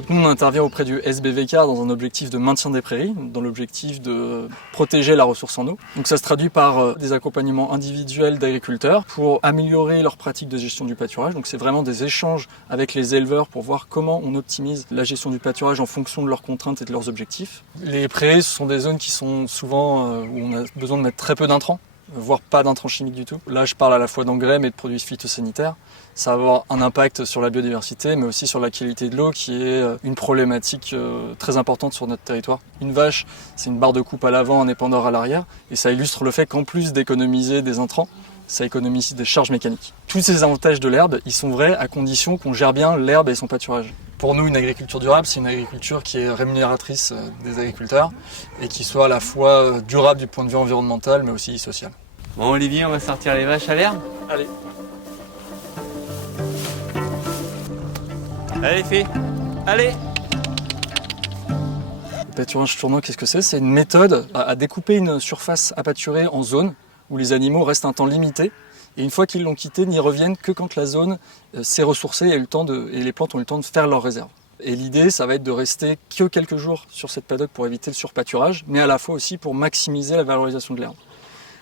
Donc nous, on intervient auprès du SBVK dans un objectif de maintien des prairies, dans l'objectif de protéger la ressource en eau. Donc ça se traduit par des accompagnements individuels d'agriculteurs pour améliorer leurs pratiques de gestion du pâturage. Donc c'est vraiment des échanges avec les éleveurs pour voir comment on optimise la gestion du pâturage en fonction de leurs contraintes et de leurs objectifs. Les prairies, ce sont des zones qui sont souvent où on a besoin de mettre très peu d'intrants, voire pas d'intrants chimiques du tout. Là, je parle à la fois d'engrais mais de produits phytosanitaires. Ça va avoir un impact sur la biodiversité, mais aussi sur la qualité de l'eau, qui est une problématique très importante sur notre territoire. Une vache, c'est une barre de coupe à l'avant, un épandeur à l'arrière, et ça illustre le fait qu'en plus d'économiser des intrants, ça économise des charges mécaniques. Tous ces avantages de l'herbe, ils sont vrais à condition qu'on gère bien l'herbe et son pâturage. Pour nous, une agriculture durable, c'est une agriculture qui est rémunératrice des agriculteurs et qui soit à la fois durable du point de vue environnemental, mais aussi social. Bon Olivier, on va sortir les vaches à l'herbe. Allez. Allez fille, allez. Le pâturage tournant, qu'est-ce que c'est? C'est une méthode à découper une surface à pâturer en zones où les animaux restent un temps limité. Et une fois qu'ils l'ont quitté, n'y reviennent que quand la zone s'est ressourcée et les plantes ont eu le temps de faire leurs réserves. Et l'idée, ça va être de rester que quelques jours sur cette paddock pour éviter le surpâturage, mais à la fois aussi pour maximiser la valorisation de l'herbe.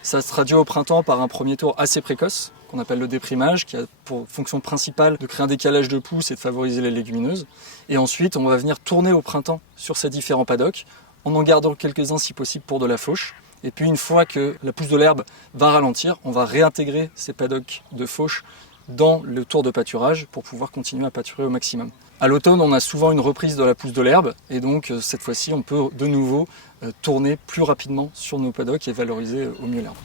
Ça se traduit au printemps par un premier tour assez précoce, qu'on appelle le déprimage, qui a pour fonction principale de créer un décalage de pousse et de favoriser les légumineuses. Et ensuite, on va venir tourner au printemps sur ces différents paddocks, en gardant quelques-uns si possible pour de la fauche. Et puis une fois que la pousse de l'herbe va ralentir, on va réintégrer ces paddocks de fauche dans le tour de pâturage pour pouvoir continuer à pâturer au maximum. À l'automne, on a souvent une reprise de la pousse de l'herbe et donc cette fois-ci, on peut de nouveau tourner plus rapidement sur nos paddocks et valoriser au mieux l'herbe.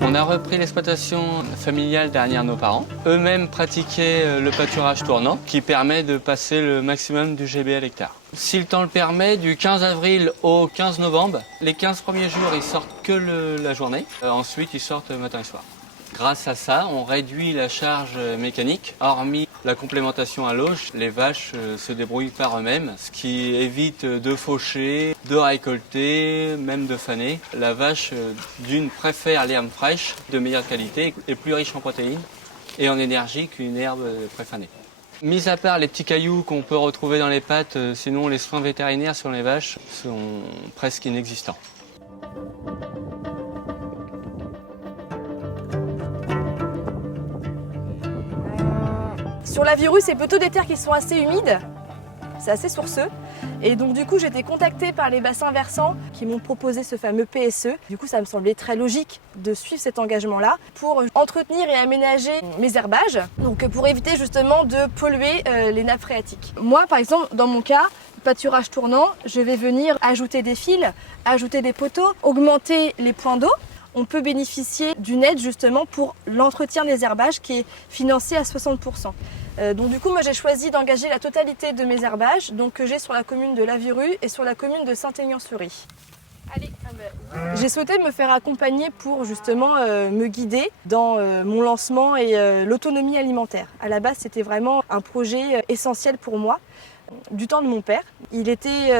On a repris l'exploitation familiale derrière nos parents. Eux-mêmes pratiquaient le pâturage tournant qui permet de passer le maximum du GB à l'hectare. Si le temps le permet, du 15 avril au 15 novembre, les 15 premiers jours, ils sortent que la journée. Ensuite, ils sortent matin et soir. Grâce à ça, on réduit la charge mécanique. Hormis la complémentation à l'auge, les vaches se débrouillent par eux-mêmes, ce qui évite de faucher, de récolter, même de faner. La vache, d'une, préfère l'herbe fraîche, de meilleure qualité et plus riche en protéines et en énergie qu'une herbe préfanée. Mis à part les petits cailloux qu'on peut retrouver dans les pattes, sinon les soins vétérinaires sur les vaches sont presque inexistants. Sur la Virus, c'est plutôt des terres qui sont assez humides, c'est assez sourceux. Et donc du coup, j'ai été contactée par les bassins versants qui m'ont proposé ce fameux PSE. Du coup, ça me semblait très logique de suivre cet engagement-là pour entretenir et aménager mes herbages, donc pour éviter justement de polluer les nappes phréatiques. Moi, par exemple, dans mon cas, pâturage tournant, je vais venir ajouter des fils, ajouter des poteaux, augmenter les points d'eau. On peut bénéficier d'une aide justement pour l'entretien des herbages qui est financé à 60%. Donc du coup, moi j'ai choisi d'engager la totalité de mes herbages, donc que j'ai sur la commune de Lavirue et sur la commune de Saint-Aignan-sur-Ry. J'ai souhaité me faire accompagner pour justement me guider dans mon lancement et l'autonomie alimentaire. À la base, c'était vraiment un projet essentiel pour moi. Du temps de mon père, il était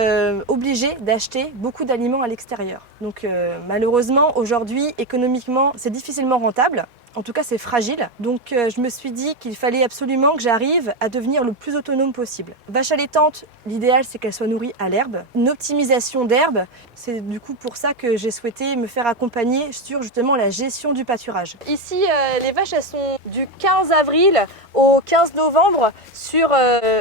obligé d'acheter beaucoup d'aliments à l'extérieur. Donc malheureusement, aujourd'hui, économiquement, c'est difficilement rentable. En tout cas, c'est fragile. Donc je me suis dit qu'il fallait absolument que j'arrive à devenir le plus autonome possible. Vache allaitante, l'idéal, c'est qu'elle soit nourrie à l'herbe. Une optimisation d'herbe, c'est du coup pour ça que j'ai souhaité me faire accompagner sur justement la gestion du pâturage. Ici, les vaches, elles sont du 15 avril au 15 novembre sur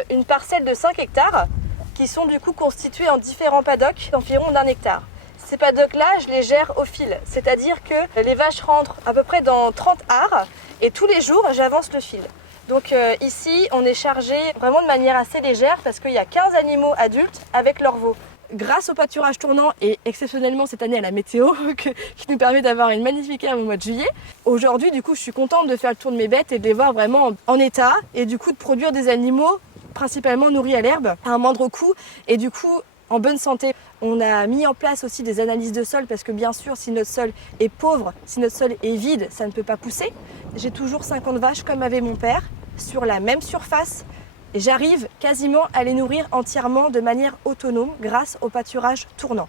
une parcelle de 5 hectares qui sont du coup constituées en différents paddocks d'environ d'1 hectare. Ces paddocks-là, je les gère au fil, c'est-à-dire que les vaches rentrent à peu près dans 30 arts et tous les jours, j'avance le fil. Donc ici, on est chargé vraiment de manière assez légère parce qu'il y a 15 animaux adultes avec leurs veaux. Grâce au pâturage tournant et exceptionnellement cette année à la météo qui nous permet d'avoir une magnifique herbe au mois de juillet, aujourd'hui, du coup, je suis contente de faire le tour de mes bêtes et de les voir vraiment en état et du coup de produire des animaux principalement nourris à l'herbe à un moindre coût et du coup en bonne santé. On a mis en place aussi des analyses de sol parce que bien sûr, si notre sol est pauvre, si notre sol est vide, ça ne peut pas pousser. J'ai toujours 50 vaches comme avait mon père sur la même surface et j'arrive quasiment à les nourrir entièrement de manière autonome grâce au pâturage tournant.